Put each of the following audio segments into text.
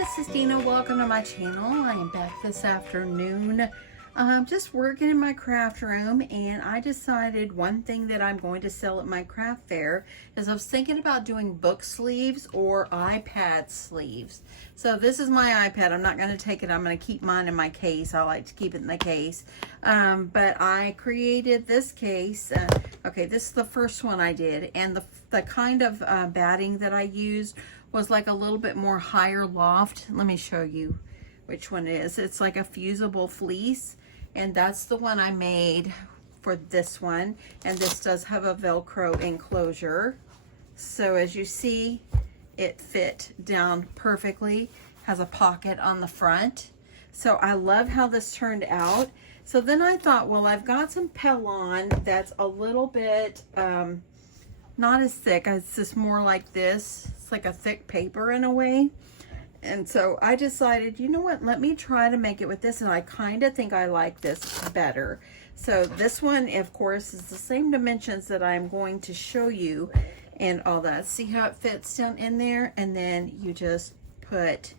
this is Dina. Welcome to my channel. I am back this afternoon. Just working in my craft room, and I decided one thing that I'm going to sell at my craft fair is I was thinking about doing book sleeves or iPad sleeves. So this is my iPad. I'm not going to take it. I'm going to keep mine in my case. I like to keep it in the case. But I created this case. Okay, this is the first one I did, and the kind of batting that I used was like a little bit more higher loft. Let me show you which one it is. It's like a fusible fleece, and that's the one I made for this one. And this does have a Velcro enclosure. So as you see, it fit down perfectly, has a pocket on the front. So I love how this turned out. So then I thought, well, I've got some Pellon that's a little bit, not as thick. It's just more like this. It's like a thick paper in a way. And so I decided, you know what, let me try to make it with this, and I kind of think I like this better. So this one, of course, is the same dimensions that I'm going to show you and all that. See how it fits down in there? And then you just put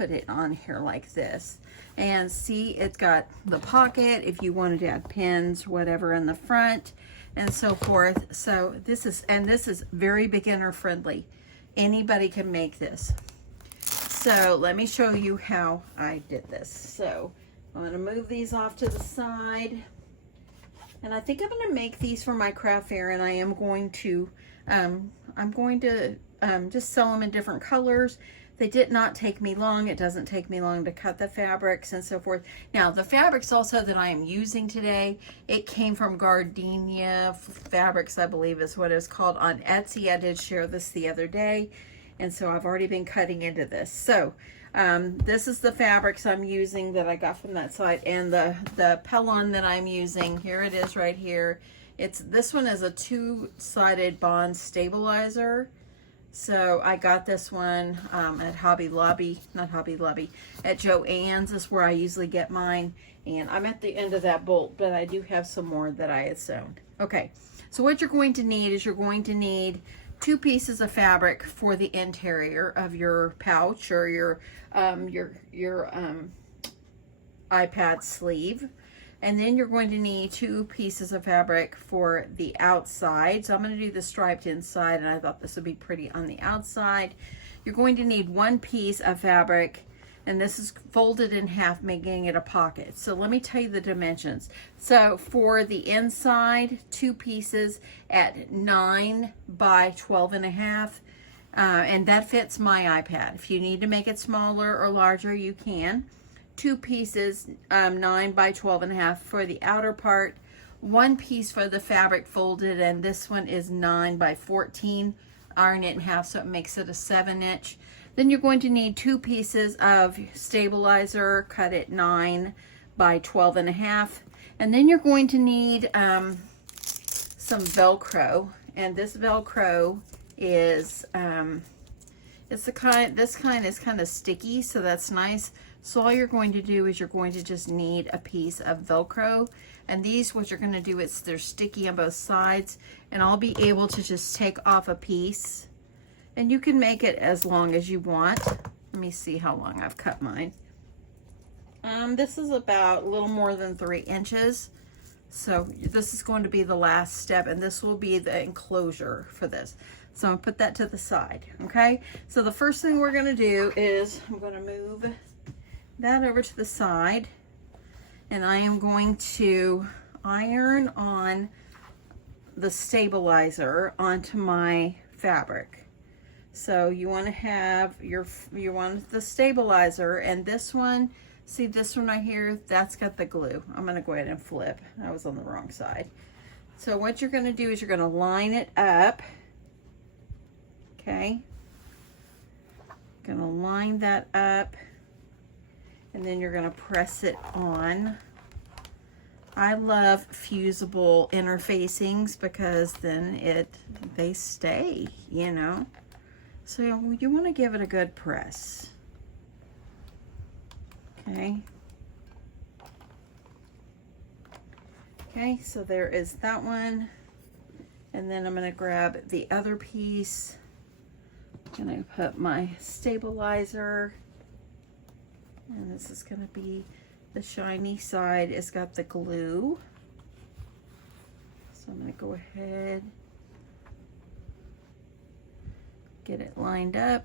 it on here like this. And see, it's got the pocket if you wanted to add pins, whatever, in the front and so forth. So this is very beginner friendly. Anybody can make this. So let me show you how I did this. So I'm going to move these off to the side, and I think I'm going to make these for my craft fair, and I am going to just sell them in different colors. They did not take me long. It doesn't take me long to cut the fabrics and so forth. Now the fabrics also that I am using today, it came from Gardenia Fabrics, I believe is what it's called, on Etsy. I did share this the other day. And so I've already been cutting into this. So this is the fabrics I'm using that I got from that site. And the Pellon that I'm using, here it is right here. This one is a two-sided bond stabilizer. So I got this one at Hobby Lobby, not Hobby Lobby, at Joann's is where I usually get mine. And I'm at the end of that bolt, but I do have some more that I had sewn. Okay, so what you're going to need is you're going to need 2 pieces of fabric for the interior of your pouch or your iPad sleeve. And then you're going to need 2 pieces of fabric for the outside. So I'm going to do the striped inside, and I thought this would be pretty on the outside. You're going to need 1 piece of fabric, and this is folded in half, making it a pocket. So let me tell you the dimensions. So for the inside, 2 pieces at 9 by 12.5, and that fits my iPad. If you need to make it smaller or larger, you can. 2 pieces, 9 by 12.5 for the outer part. 1 piece for the fabric folded, and this one is 9 by 14. Iron it in half so it makes it a 7-inch. Then you're going to need 2 pieces of stabilizer, cut at 9 by 12.5. And then you're going to need some Velcro. And this Velcro is, this kind is kind of sticky, so that's nice. So all you're going to do is you're going to just need a piece of Velcro. And these, what you're going to do is they're sticky on both sides. And I'll be able to just take off a piece. And you can make it as long as you want. Let me see how long I've cut mine. This is about a little more than 3 inches. So this is going to be the last step, and this will be the enclosure for this. So I'm gonna put that to the side, okay? So the first thing we're gonna do is I'm gonna move that over to the side, and I am going to iron on the stabilizer onto my fabric. So you want to have you want the stabilizer, and this one, see this one right here, that's got the glue. I'm going to go ahead and flip. I was on the wrong side. So what you're going to do is you're going to line it up. Okay. Going to line that up, and then you're going to press it on. I love fusible interfacings because then they stay, you know. So you want to give it a good press. Okay. Okay, so there is that one. And then I'm going to grab the other piece gonna put my stabilizer, and this is gonna be the shiny side. It's got the glue. So I'm gonna go ahead, get it lined up.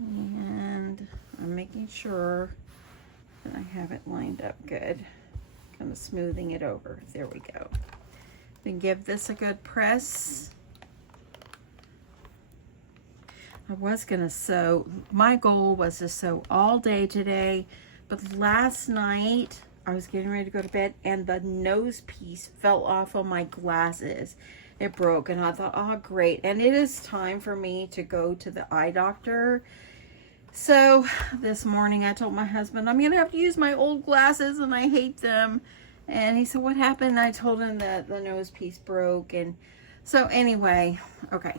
And I'm making sure that I have it lined up good. Kind of smoothing it over. There we go. Then give this a good press. I was gonna sew. My goal was to sew all day today, but last night I was getting ready to go to bed and the nose piece fell off of my glasses. It broke, and I thought, oh great. And it is time for me to go to the eye doctor. So this morning I told my husband, I'm gonna have to use my old glasses and I hate them. And he said, what happened? I told him that the nose piece broke. And so anyway, okay,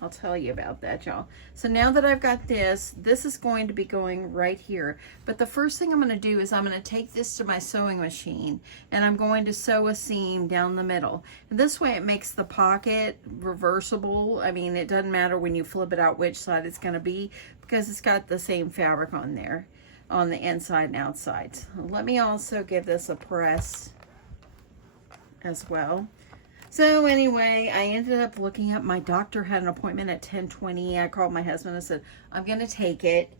I'll tell you about that, y'all. So now that I've got this is going to be going right here. But the first thing I'm going to do is I'm going to take this to my sewing machine, and I'm going to sew a seam down the middle. And this way it makes the pocket reversible. I mean, it doesn't matter when you flip it out which side it's going to be, because it's got the same fabric on there, on the inside and outside. So let me also give this a press as well. So anyway, I ended up looking up, my doctor had an appointment at 10:20. I called my husband and said, I'm going to take it.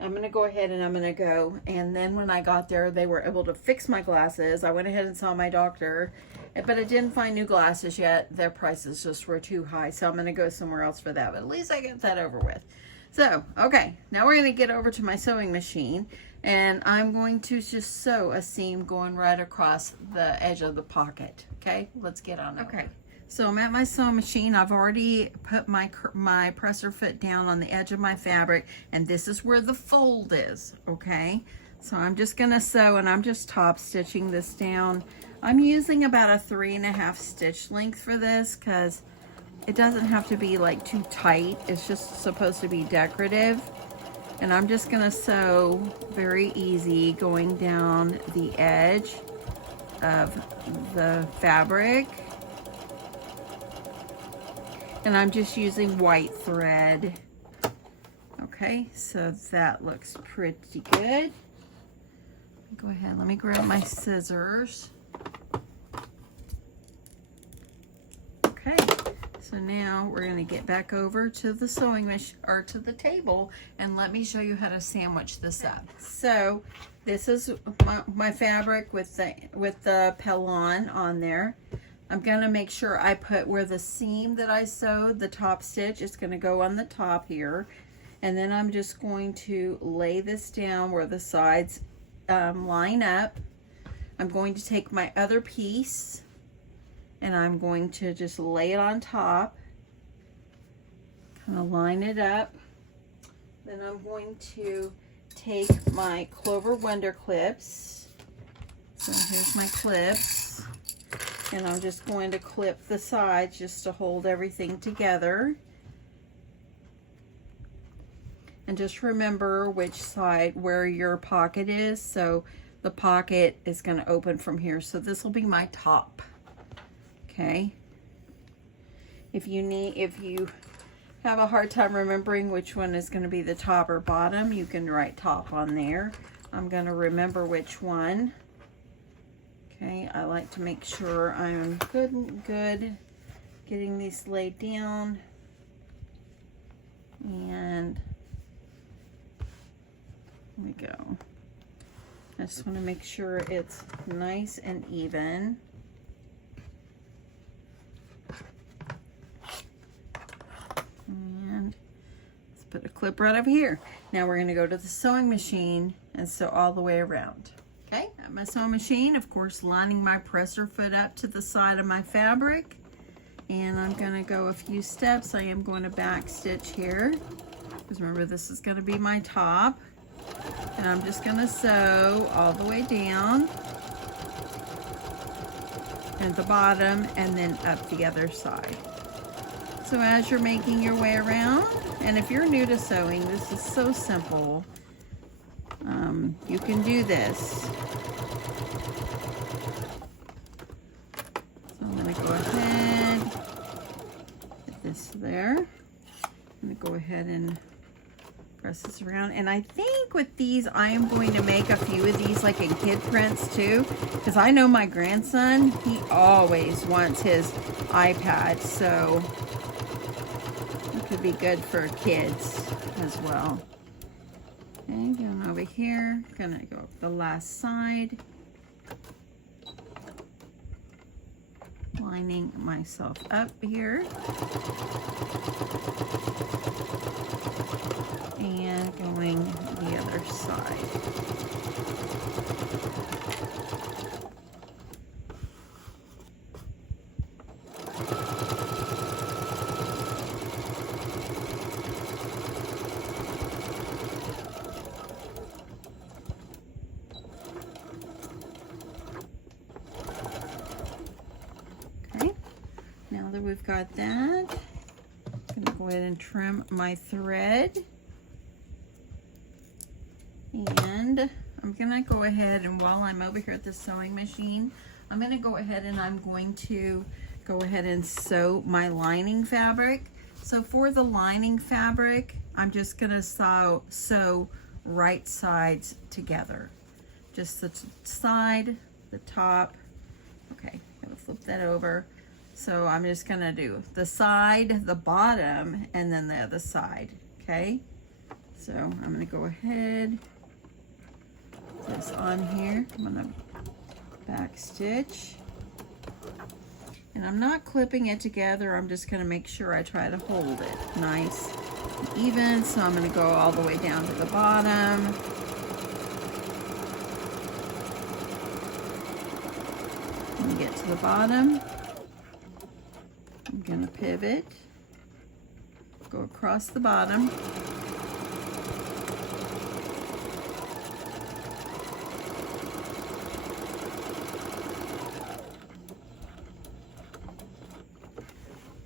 I'm going to go ahead and I'm going to go. And then when I got there, they were able to fix my glasses. I went ahead and saw my doctor, but I didn't find new glasses yet. Their prices just were too high. So I'm going to go somewhere else for that. But at least I got that over with. So, okay, now we're going to get over to my sewing machine. And I'm going to just sew a seam going right across the edge of the pocket. Okay, let's get on it. Okay, so I'm at my sewing machine. I've already put my presser foot down on the edge of my fabric, and this is where the fold is, okay? So I'm just gonna sew, and I'm just top stitching this down. I'm using about a 3.5 stitch length for this, because it doesn't have to be like too tight. It's just supposed to be decorative. And I'm just gonna sew very easy going down the edge of the fabric. And I'm just using white thread. Okay, so that looks pretty good. Go ahead, let me grab my scissors. Okay. So now we're going to get back over to the sewing machine, or to the table, and let me show you how to sandwich this up. So this is my fabric with the Pellon on there. I'm going to make sure I put where the seam that I sewed, the top stitch, is going to go on the top here. And then I'm just going to lay this down where the sides line up. I'm going to take my other piece, and I'm going to just lay it on top, kind of line it up. Then I'm going to take my Clover Wonder clips. So here's my clips. And I'm just going to clip the sides just to hold everything together. And just remember which side, where your pocket is. So the pocket is going to open from here. So this will be my top. Okay, if you have a hard time remembering which one is going to be the top or bottom, you can write top on there. I'm going to remember which one. Okay, I like to make sure I'm good getting these laid down. And there we go. I just want to make sure it's nice and even. And let's put a clip right over here. Now we're going to go to the sewing machine and sew all the way around. Okay, at my sewing machine, of course, lining my presser foot up to the side of my fabric. And I'm going to go a few steps. I am going to back stitch here, because remember, this is going to be my top. And I'm just going to sew all the way down at the bottom and then up the other side. So as you're making your way around, and if you're new to sewing, this is so simple. You can do this. So I'm going to go ahead this there. I'm gonna go ahead and press this around. And I think with these, I am going to make a few of these like in kid prints too, because I know my grandson, he always wants his iPad, so it could be good for kids as well. Okay, going over here, gonna go up the last side, lining myself up here, and going the other side. Now that we've got that, I'm going to go ahead and trim my thread. And I'm going to go ahead and while I'm over here at the sewing machine, I'm going to go ahead and I'm going to go ahead and sew my lining fabric. So for the lining fabric, I'm just going to sew right sides together. Just the side, the top. Okay, I'm going to flip that over. So I'm just gonna do the side, the bottom, and then the other side, okay? So I'm gonna go ahead, put this on here. I'm gonna back stitch. And I'm not clipping it together, I'm just gonna make sure I try to hold it nice and even. So I'm gonna go all the way down to the bottom. And get to the bottom. I'm gonna pivot, go across the bottom,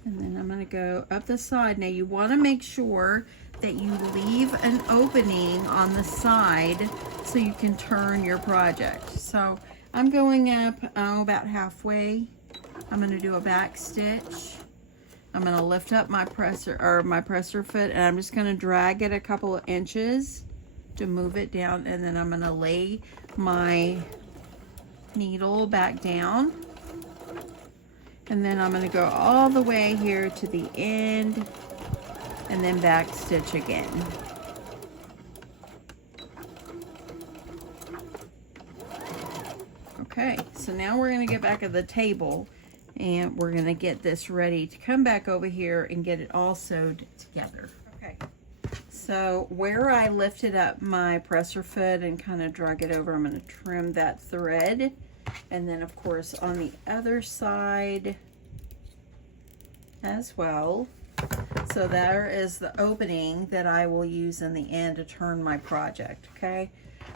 and then I'm gonna go up the side. Now you wanna make sure that you leave an opening on the side so you can turn your project. So I'm going up about halfway. I'm going to do a back stitch. I'm going to lift up my presser foot, and I'm just going to drag it a couple of inches to move it down, and then I'm going to lay my needle back down, and then I'm going to go all the way here to the end and then back stitch again. Okay, so now we're going to get back at the table and we're going to get this ready to come back over here and get it all sewed together. Okay, so where I lifted up my presser foot and kind of drag it over, I'm going to trim that thread. And then of course on the other side as well. So there is the opening that I will use in the end to turn my project, okay?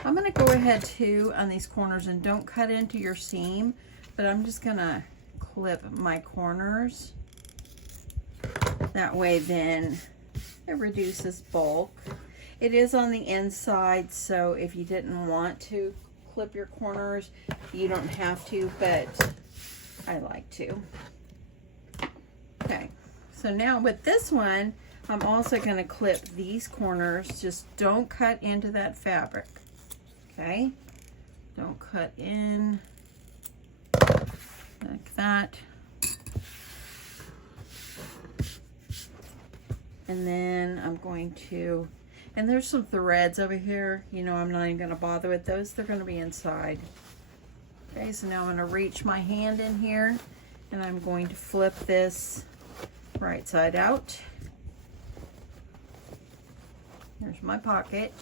I'm going to go ahead too on these corners, and don't cut into your seam, but I'm just going to clip my corners. That way then it reduces bulk. It is on the inside, so if you didn't want to clip your corners, you don't have to, but I like to. Okay, so now with this one, I'm also going to clip these corners. Just don't cut into that fabric. Okay, don't cut in like that. And then I'm going to, and there's some threads over here, you know, I'm not even going to bother with those. They're going to be inside. Okay, so now I'm going to reach my hand in here and I'm going to flip this right side out. Here's my pocket.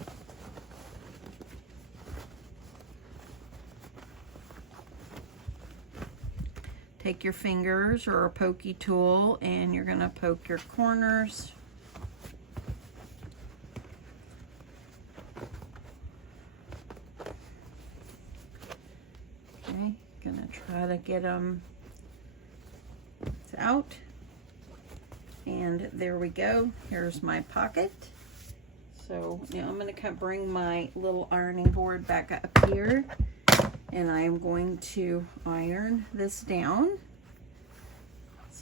Take your fingers or a pokey tool and you're going to poke your corners. Okay, going to try to get them out. And there we go. Here's my pocket. So now I'm going to bring my little ironing board back up here. And I am going to iron this down.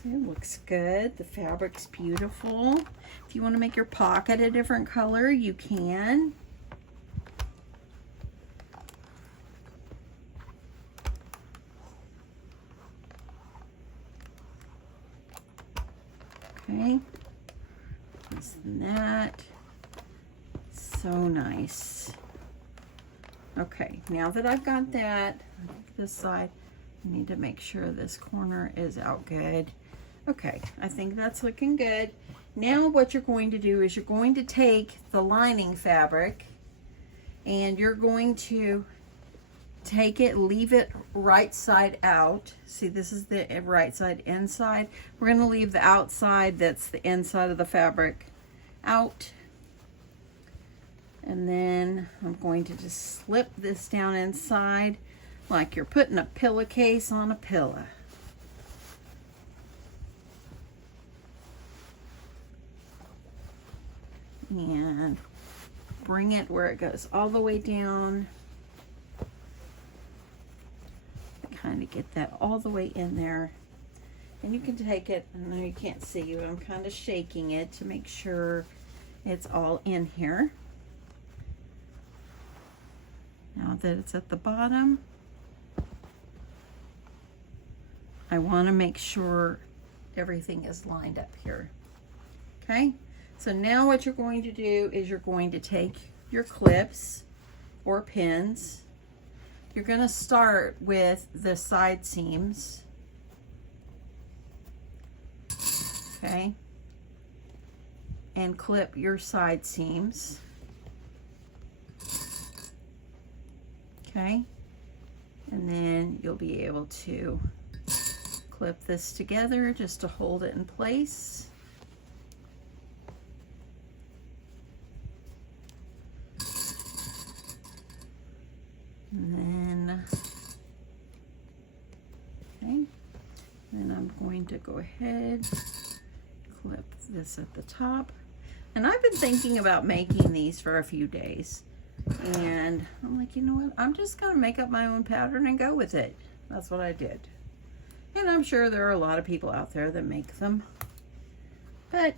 See, it looks good. The fabric's beautiful. If you want to make your pocket a different color, you can. Okay, this and that. So nice. Okay, now that I've got that, this side, I need to make sure this corner is out good. Okay, I think that's looking good. Now what you're going to do is you're going to take the lining fabric and you're going to take it, leave it right side out. See, this is the right side inside. We're going to leave the outside, that's the inside of the fabric, out. And then I'm going to just slip this down inside like you're putting a pillowcase on a pillow. And bring it where it goes all the way down. Kind of get that all the way in there. And you can take it, I know you can't see, but I'm kind of shaking it to make sure it's all in here. Now that it's at the bottom, I want to make sure everything is lined up here. Okay, so now what you're going to do is you're going to take your clips or pins. You're going to start with the side seams. Okay, and clip your side seams. Okay, and then you'll be able to clip this together just to hold it in place. And then, okay, then I'm going to go ahead, clip this at the top. And I've been thinking about making these for a few days. And I'm like, you know what? I'm just going to make up my own pattern and go with it. That's what I did. And I'm sure there are a lot of people out there that make them. But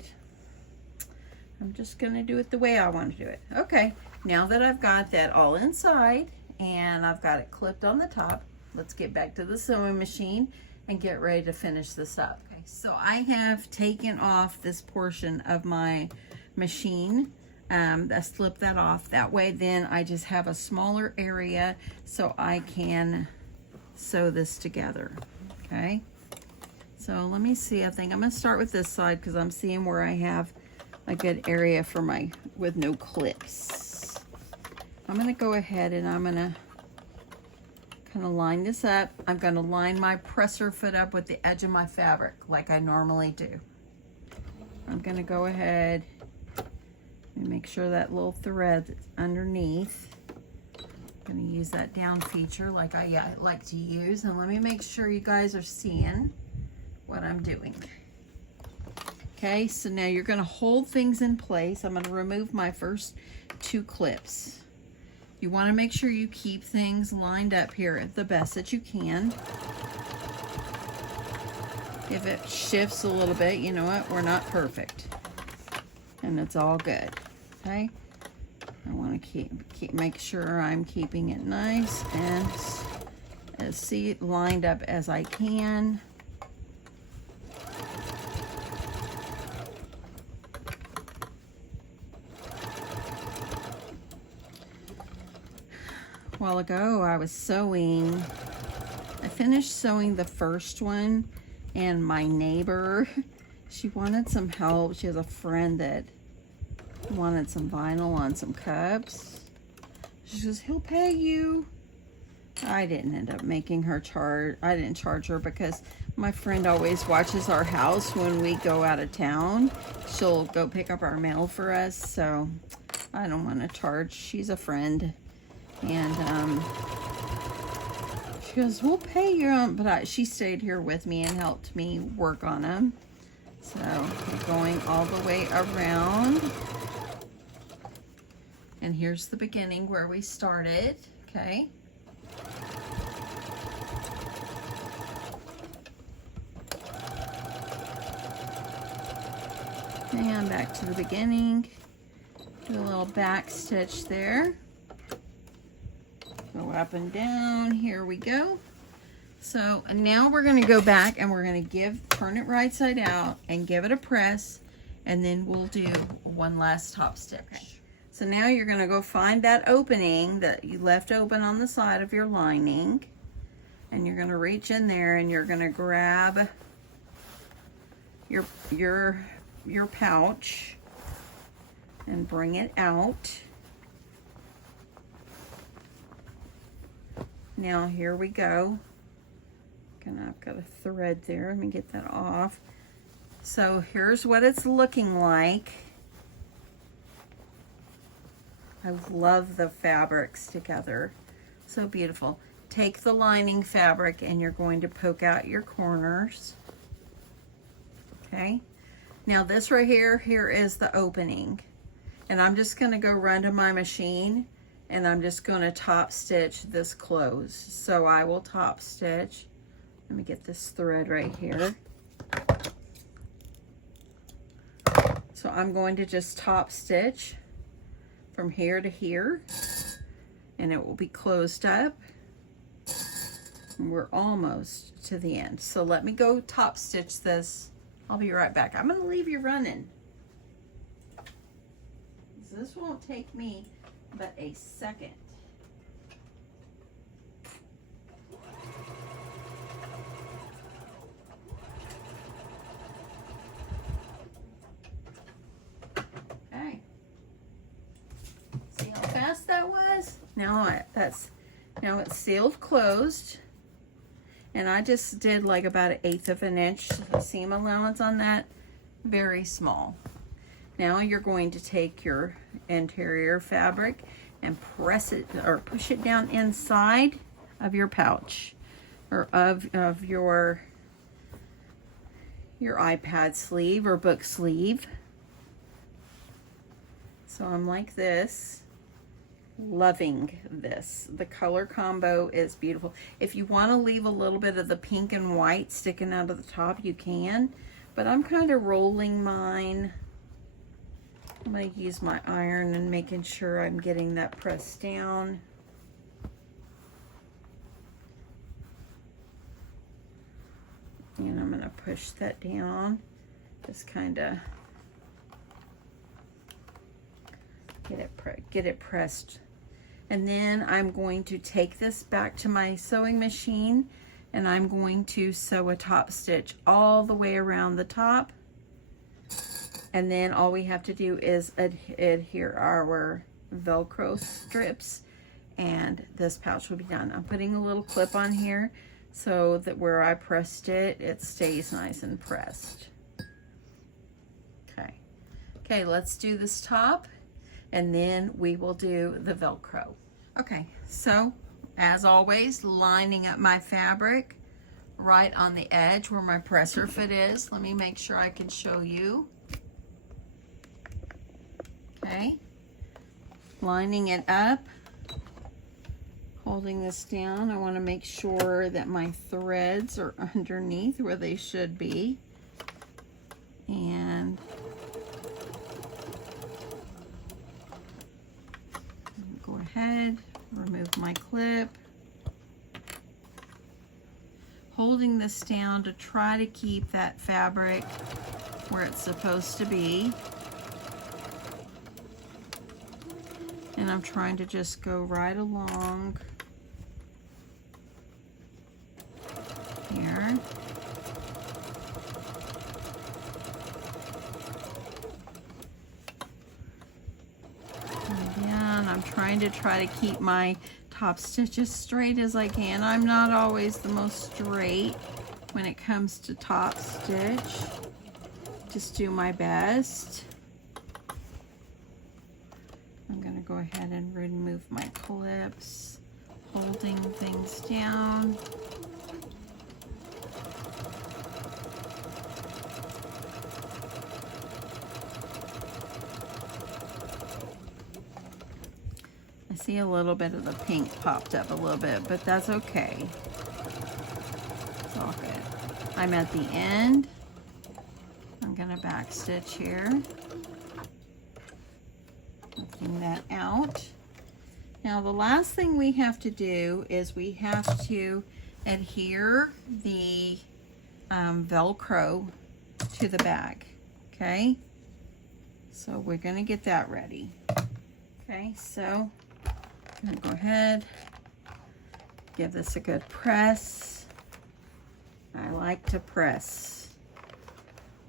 I'm just going to do it the way I want to do it. Okay, now that I've got that all inside and I've got it clipped on the top, let's get back to the sewing machine and get ready to finish this up. Okay, so I have taken off this portion of my machine. I slip that off. That way then I just have a smaller area so I can sew this together. Okay, so let me see. I think I'm going to start with this side because I'm seeing where I have a good area for my, with no clips. I'm going to go ahead and I'm going to kind of line this up. I'm going to line my presser foot up with the edge of my fabric like I normally do. I'm going to go ahead and make sure that little thread that's underneath. I'm going to use that down feature like I like to use. And let me make sure you guys are seeing what I'm doing. Okay, so now you're going to hold things in place. I'm going to remove my first two clips. You want to make sure you keep things lined up here the best that you can. If it shifts a little bit, you know what? We're not perfect. And it's all good. Okay? I want to make sure I'm keeping it nice and as lined up as I can. A while ago I was sewing, I finished sewing the first one, and my neighbor, she wanted some help. She has a friend that wanted some vinyl on some cups. She says, he'll pay you. I didn't end up making her charge. I didn't charge her because my friend always watches our house when we go out of town. She'll go pick up our mail for us, so I don't want to charge. She's a friend. And she goes, we'll pay you. But she stayed here with me and helped me work on them. So we're going all the way around. And here's the beginning where we started, okay? And back to the beginning. Do a little back stitch there. Go up and down. Here we go. So now we're going to go back and we're going to turn it right side out and give it a press, and then we'll do one last top stitch. Okay. So now you're going to go find that opening that you left open on the side of your lining, and you're going to reach in there and you're going to grab your pouch and bring it out. Now here we go. I've got a thread there. Let me get that off. So here's what it's looking like. I love the fabrics together. So beautiful. Take the lining fabric and you're going to poke out your corners. Okay. Now this right here is the opening. And I'm just going to go run to my machine and I'm just going to top stitch this close. So I will top stitch. Let me get this thread right here. So I'm going to just top stitch from here to here, and it will be closed up. And we're almost to the end. So let me go top stitch this. I'll be right back. I'm going to leave you running. This won't take me but a second. That was now it's sealed closed, and I just did like about 1/8 of an inch seam allowance on that, very small. Now you're going to take your interior fabric and press it or push it down inside of your pouch or of your iPad sleeve or book sleeve. So I'm like this. Loving this. The color combo is beautiful. If you want to leave a little bit of the pink and white sticking out of the top, you can, but I'm kind of rolling mine. I'm going to use my iron and making sure I'm getting that pressed down. And I'm going to push that down, just kind of get it pressed. And then I'm going to take this back to my sewing machine and I'm going to sew a top stitch all the way around the top. And then all we have to do is adhere our Velcro strips and this pouch will be done. I'm putting a little clip on here so that where I pressed it, it stays nice and pressed. Okay, let's do this top and then we will do the Velcro. Okay, so as always, lining up my fabric right on the edge where my presser fit is. Let me make sure I can show you. Okay, lining it up, holding this down. I want to make sure that my threads are underneath where they should be. And go ahead, remove my clip. Holding this down to try to keep that fabric where it's supposed to be. And I'm trying to just go right along here. Again, I'm trying to keep my top stitches straight as I can. I'm not always the most straight when it comes to top stitch. Just do my best. I'm going to go ahead and remove my clips, holding things down. I see a little bit of the pink popped up a little bit, but that's okay. It's all good. I'm at the end. I'm gonna back stitch here. Working that out. Now the last thing we have to do is we have to adhere the Velcro to the bag, okay? So we're gonna get that ready. Okay, so I'm gonna go ahead, give this a good press. I like to press.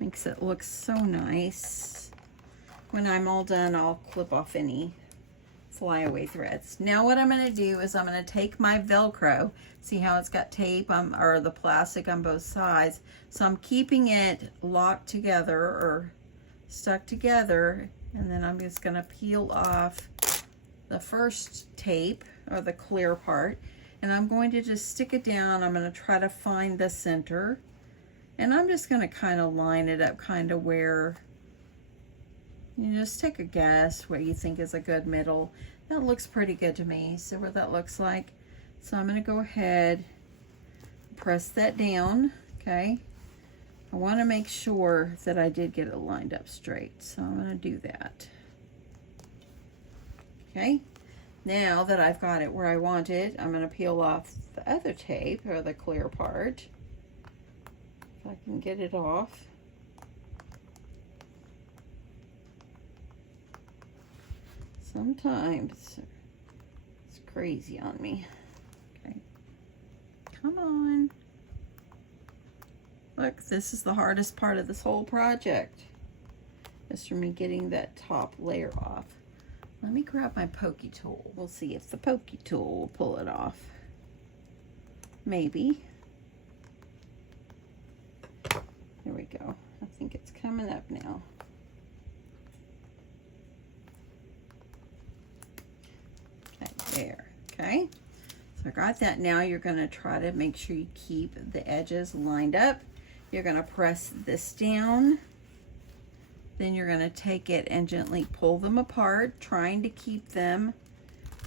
Makes it look so nice. When I'm all done, I'll clip off any flyaway threads. Now what I'm going to do is I'm going to take my Velcro. See how it's got tape or the plastic on both sides. So I'm keeping it locked together or stuck together, and then I'm just going to peel off the first tape or the clear part, and I'm going to just stick it down. I'm going to try to find the center, and I'm just going to kind of line it up kind of where you just take a guess what you think is a good middle. That looks pretty good to me. See what that looks like? So I'm going to go ahead, press that down, okay? I want to make sure that I did get it lined up straight, so I'm going to do that. Okay, now that I've got it where I want it, I'm going to peel off the other tape, or the clear part, if I can get it off. Sometimes it's crazy on me. Okay, come on. Look, this is the hardest part of this whole project, is for me getting that top layer off. Let me grab my pokey tool. We'll see if the pokey tool will pull it off. Maybe. There we go. I think it's coming up now. There, okay, so I got that. Now you're going to try to make sure you keep the edges lined up. You're going to press this down, then you're going to take it and gently pull them apart, trying to keep them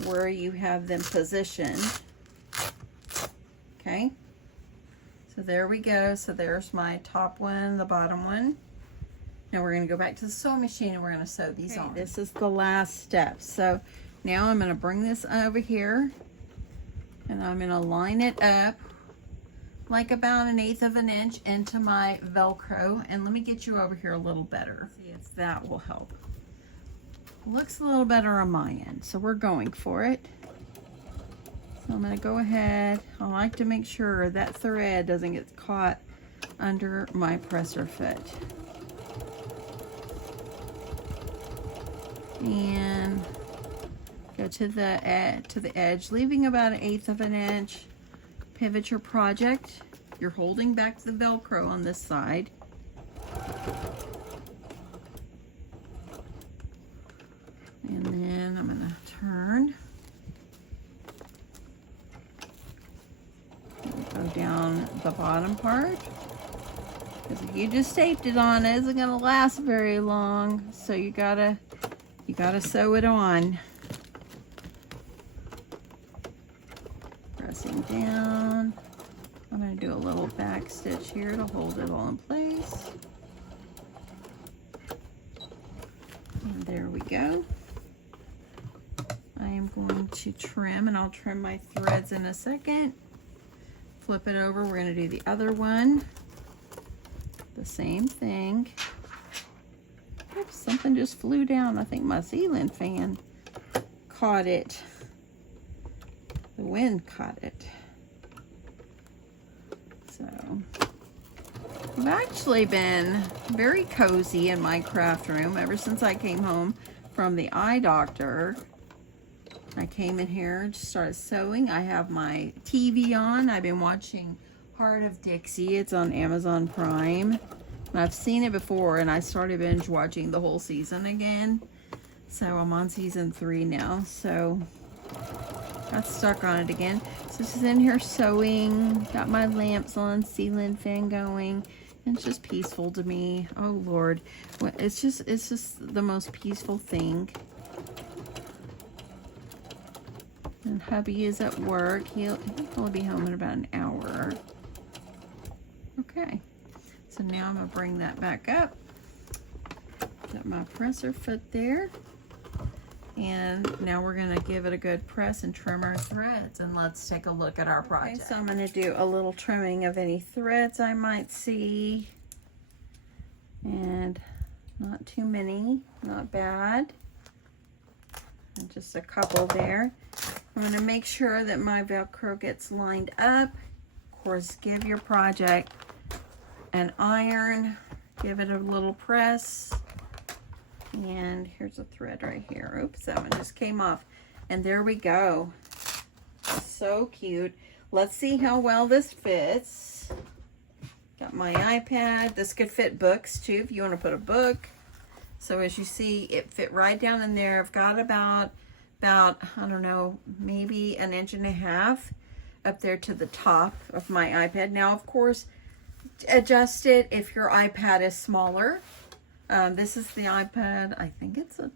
where you have them positioned. Okay, so there we go. So there's my top one, the bottom one. Now we're going to go back to the sewing machine and we're going to sew these on. This is the last step. So now I'm going to bring this over here and I'm going to line it up like about 1/8 of an inch into my Velcro. And let me get you over here a little better. See if that will help. Looks a little better on my end, so we're going for it. So I'm going to go ahead. I like to make sure that thread doesn't get caught under my presser foot. And go to the edge, leaving about 1/8 of an inch. Pivot your project. You're holding back the Velcro on this side. And then I'm going to turn. Go down the bottom part. Because if you just taped it on, it isn't going to last very long. So you gotta sew it on. Pressing down. I'm going to do a little back stitch here to hold it all in place. And there we go. I am going to trim, and I'll trim my threads in a second. Flip it over. We're going to do the other one. The same thing. Oops, something just flew down. I think my ceiling fan caught it. The wind caught it. So I've actually been very cozy in my craft room ever since I came home from the eye doctor. I came in here and just started sewing. I have my TV on. I've been watching Heart of Dixie. It's on Amazon Prime. And I've seen it before, and I started binge watching the whole season again. So I'm on season 3 now. So got stuck on it again. So this is in here sewing. Got my lamps on, ceiling fan going. And it's just peaceful to me. Oh Lord, it's just the most peaceful thing. And hubby is at work. He'll be home in about an hour. Okay. So now I'm gonna bring that back up. Got my presser foot there. And now we're gonna give it a good press and trim our threads, and let's take a look at our project. Okay, so I'm gonna do a little trimming of any threads I might see. And not too many, not bad. And just a couple there. I'm gonna make sure that my Velcro gets lined up. Of course, give your project an iron, give it a little press. And here's a thread right here. Oops, that one just came off. And there we go. So cute. Let's see how well this fits. Got my iPad. This could fit books too if you want to put a book. So as you see, it fit right down in there. I've got about I don't know, maybe 1.5 inches up there to the top of my iPad. Now, of course, adjust it if your iPad is smaller. This is the iPad. I think it's a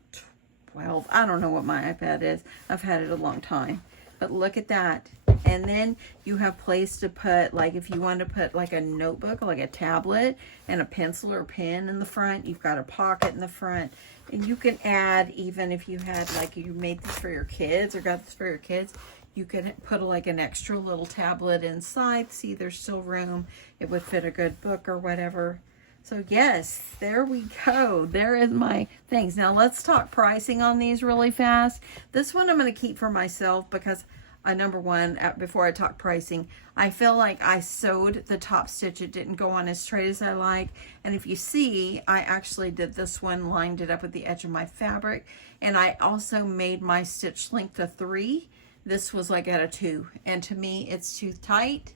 12. I don't know what my iPad is. I've had it a long time. But look at that. And then you have place to put, like if you want to put like a notebook, like a tablet, and a pencil or pen in the front, you've got a pocket in the front. And you can add, even if you had, like you made this for your kids or got this for your kids, you could put like an extra little tablet inside. See, there's still room. It would fit a good book or whatever. So yes, there we go. There is my things. Now let's talk pricing on these really fast. This one I'm going to keep for myself because number one, before I talk pricing, I feel like I sewed the top stitch. It didn't go on as straight as I like. And if you see, I actually did this one, lined it up with the edge of my fabric. And I also made my stitch length a 3. This was like at a 2. And to me, it's too tight.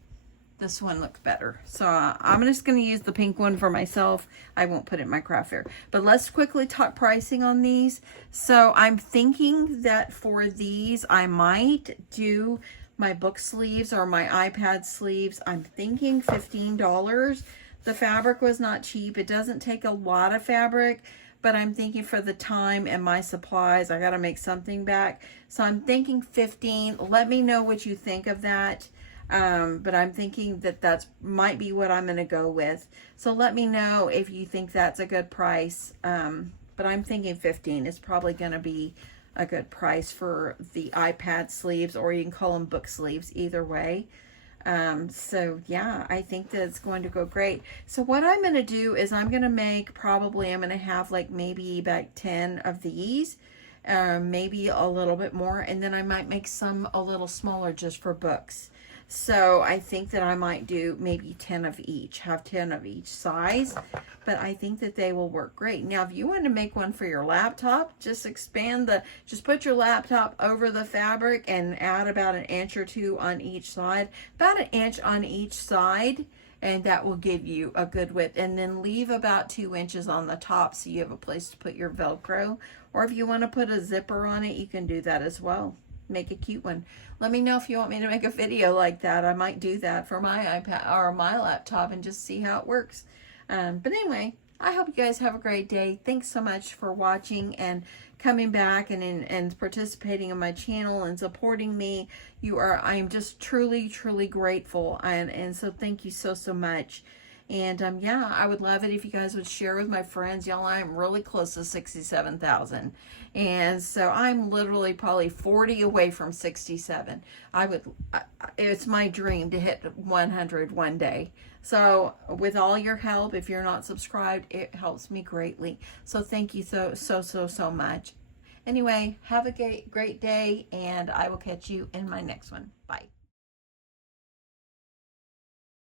This one looks better. So I'm just going to use the pink one for myself. I won't put it in my craft fair. But let's quickly talk pricing on these. So I'm thinking that for these, I might do my book sleeves or my iPad sleeves. I'm thinking $15. The fabric was not cheap. It doesn't take a lot of fabric, but I'm thinking for the time and my supplies, I got to make something back. So I'm thinking 15. Let me know what you think of that. But I'm thinking that that's might be what I'm going to go with. So let me know if you think that's a good price. But I'm thinking 15 is probably going to be a good price for the iPad sleeves, or you can call them book sleeves, either way. So yeah, I think that it's going to go great. So what I'm going to do is I'm going to make I'm going to have like maybe about 10 of these. Maybe a little bit more, and then I might make some a little smaller just for books. So I think that I might do maybe 10 of each, have 10 of each size, but I think that they will work great. Now, if you want to make one for your laptop, just put your laptop over the fabric and add about 1 inch or 2 on each side, about 1 inch on each side, and that will give you a good width. And then leave about 2 inches on the top so you have a place to put your Velcro. Or if you want to put a zipper on it, you can do that as well. Make a cute one. Let me know if you want me to make a video like that. I might do that for my iPad or my laptop and just see how it works. But anyway, I hope you guys have a great day. Thanks so much for watching and coming back and participating in my channel and supporting me. I am just truly, truly grateful. And so thank you so much. And yeah, I would love it if you guys would share with my friends. Y'all, I'm really close to 67,000. And so I'm literally probably 40 away from 67. It's my dream to hit 100 one day. So with all your help, if you're not subscribed, it helps me greatly. So thank you so much. Anyway, have a great day, and I will catch you in my next one. Bye.